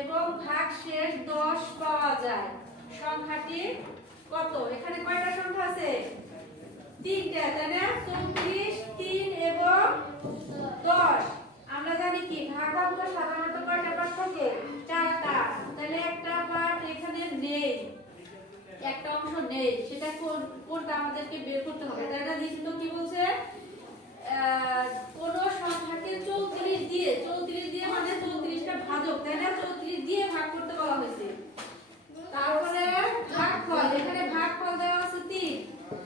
এবং ভাগ শেষ দশ পাওয়া যায়। সংখ্যাটি কত? এখানে কয়টা সংখ্যা আছে? তিনটা, তাই না? চৌত্রিশ, তিন এবং দশ। আমরা জানি কি ভাগ অঙ্ক সাধারণত কয়টা পাঠ থাকে? চারটা। তাহলে একটা পাঠ এখানে নেই। একটা অংশ নেই। সেটা কোন কোনটা আমাদেরকে বের করতে হবে? তাই না নিশ্চিত কি বলছে আহ, কোন সংখ্যাকে চৌত্রিশ দিয়ে চৌত্রিশ দিয়ে মানে চৌত্রিশটা ভাজক তাই না চৌত্রিশ দিয়ে ভাগ করতে বলা হয়েছে তারপরে ভাগফল এখানে ভাগফল দেওয়া আছে তিন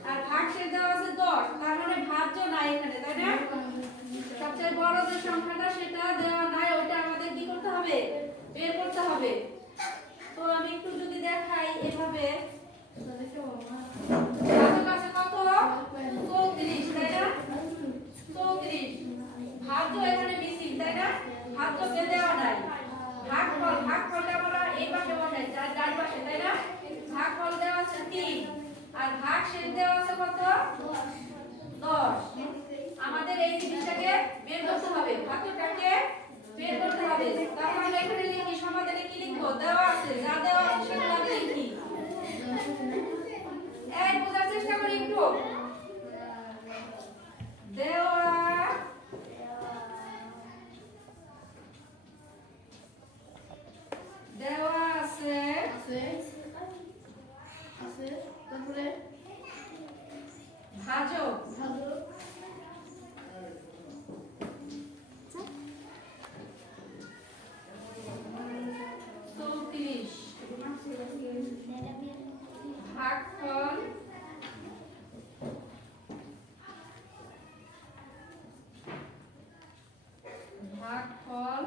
আর ভাগশেষ দেওয়া আছে দশ তার মানে ভাজ্য নাই এখানে তাই না সবচেয়ে বড় যে সংখ্যাটা সেটা দেওয়া নাই, ওইটা আমাদের কি করতে হবে? বের করতে হবে। তো আমি একটু যদি দেখাই এভাবে। ভাজক আছে কত? চৌত্রিশ, তাই না? চৌত্রিশ ভাজ্য এখানে মিসিং তাই না ভাজ্যকে দেওয়া নাই ভাগফল ভাগফলটা আমরা এই পাশে বসাই যার ডান পাশে তাই না ভাগফল দেওয়া আছে তিন আর ভাগ শেষ দেওয়া আছে কত দশ আমাদের এই জিনিসটাকে বের করতে হবে ভাগটাকে বের করতে হবে তারপর আমরা এখানে লিখি সমাধানে কি লিখব দেওয়া আছে যা দেওয়া আছে সেগুলো আগে লিখি এই বোঝার চেষ্টা করি একটু দেওয়া দেওয়া আছে ভাজক চৌত্রিশ ভাগফল ভাগফল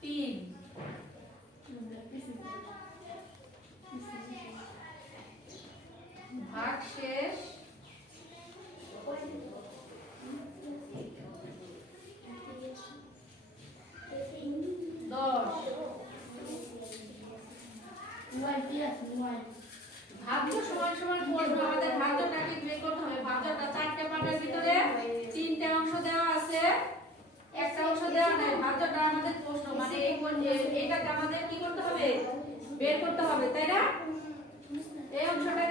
তিন। ভাগ শেষ। দশ। ভাজ্য সমান সমান আমাদের চারটে পাটের ভিতরে তিনটে অংশ দেওয়া আছে। একটা অংশ দেওয়া নাই ভাজ্যটা আমাদের প্রশ্ন মানে এই এটাকে আমাদের কি করতে হবে? বের করতে হবে তাই না? এই অংশটাকে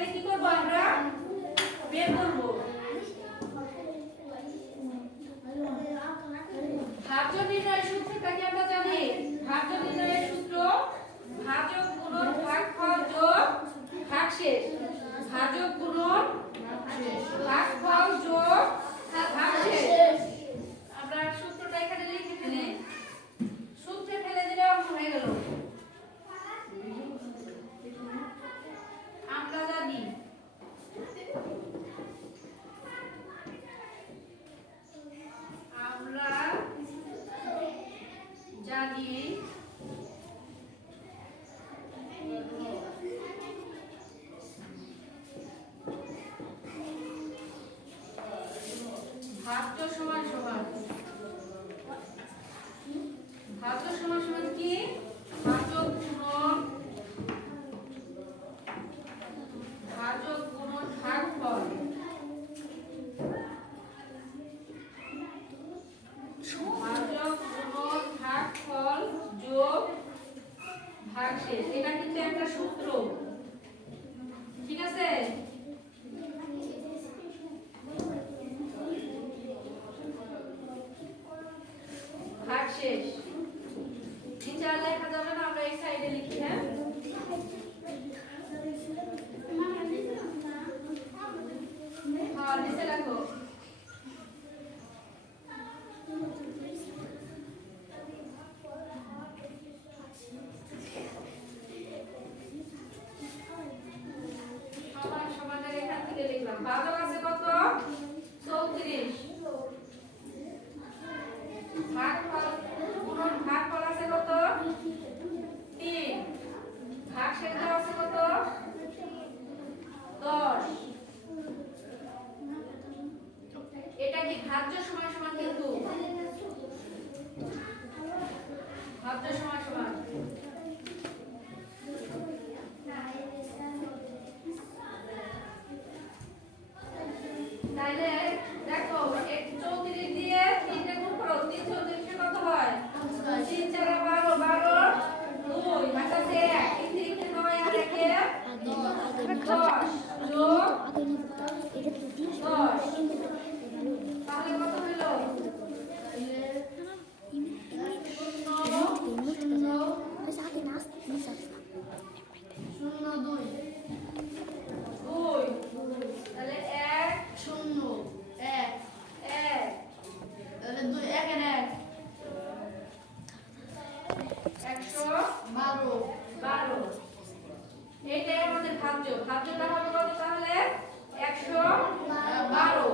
রাজ্য সভা ভাজ্য ভাজ্য টাকা কত তাহলে? একশো বারো।